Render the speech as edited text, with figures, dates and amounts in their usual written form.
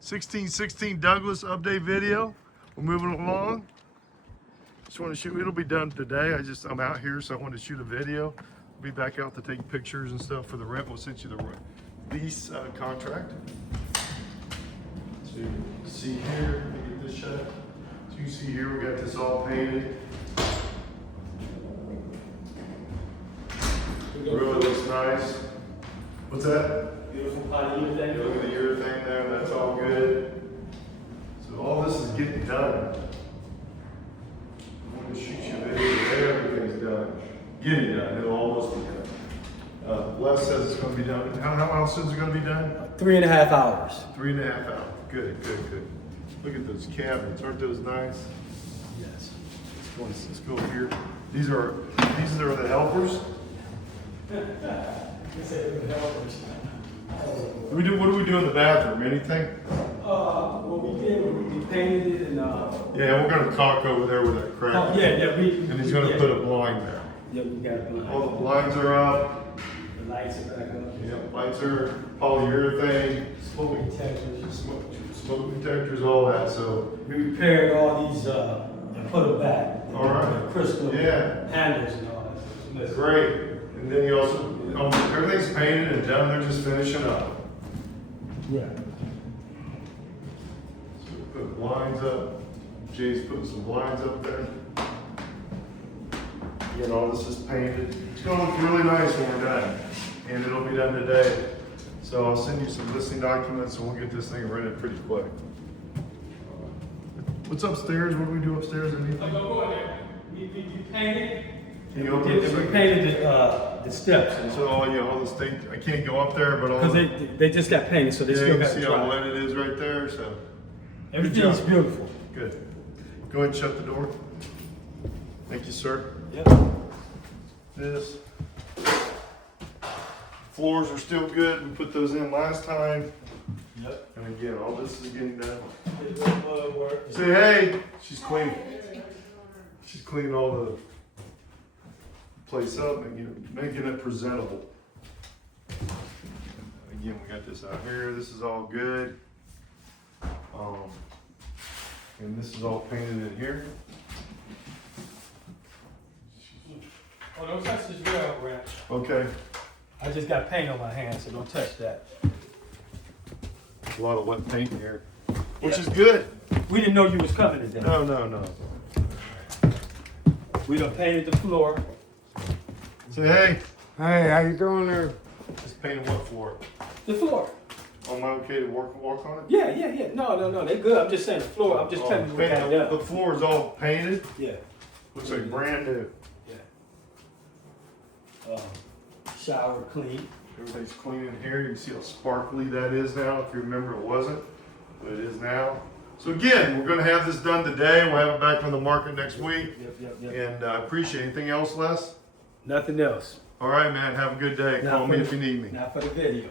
1616 Douglas update video. We're moving along. Just want to shoot. It'll be done today. I'm out here, so I want to shoot a video. We'll be back out to take pictures and stuff for the rent. We'll send you the lease contract. So you can see here. Let me get this shot. So you can see here, we got this all painted. Really looks nice. What's that? Beautiful polyurethane. Yeah, look at the urethane there, that's all good. So all this is getting done. I'm going to shoot you a video there, everything's done. Getting done, it'll almost be done. Les says it's going to be done. How soon is it going to be done? 3.5 hours. 3.5 hours. Good. Look at those cabinets, aren't those nice? Yes. Let's go over here. These are the helpers. What do we do in the bathroom? Anything? What we did was we painted it and Yeah, we're gonna caulk over there with that crap. And he's gonna put a blind there. Yeah, we got a blind. All the blinds are up. The lights are back up. Yep, lights are polyurethane, Smoke detectors. smoke detectors, all that. So We repaired all these and put them back. All right. The crystal Yeah. handles and all that. that's great. And then you also everything's painted and done. They're just finishing up. Yeah. So we put blinds up. Jay's putting some blinds up there. Again, all this is painted. It's gonna look really nice when we're done. And it'll be done today. So I'll send you some listing documents and we'll get this thing rented pretty quick. What's upstairs? What do we do upstairs? Anything? We painted. Can you open We this thing? painted the steps. So all the state, I can't go up there, but all Because they just got painted, so they yeah, still you can got see to how dry. wet it is right there. So Everything's job. beautiful. good. Go ahead and shut the door. Thank you, sir. Yep. This. Floors are still good. We put those in last time. Yep. And again, all this is getting done. Work. Say hey. She's clean. She's cleaning all the place up, making it presentable. Again, we got this out here. This is all good. And this is all painted in here. Oh, don't touch this rail, Brad. Okay. I just got paint on my hands, so don't touch that. A lot of wet paint in here, which is good. We didn't know you was coming today. No. We done painted the floor. Say hey. Hey, how you doing there? Just painted what floor? The floor. Am I okay to walk on it? Yeah. No, they good. I'm just saying the floor. I'm just telling you what got the done. floor is all painted. Yeah. Looks like brand new. Yeah. Shower clean. Everything's clean in here. You can see how sparkly that is now. If you remember, it wasn't, but it is now. So again, we're going to have this done today. We'll have it back on the market next week. Yep. And I appreciate anything else, Les? Nothing else. All right, man. Have a good day. Call me if you need me. Not for the video.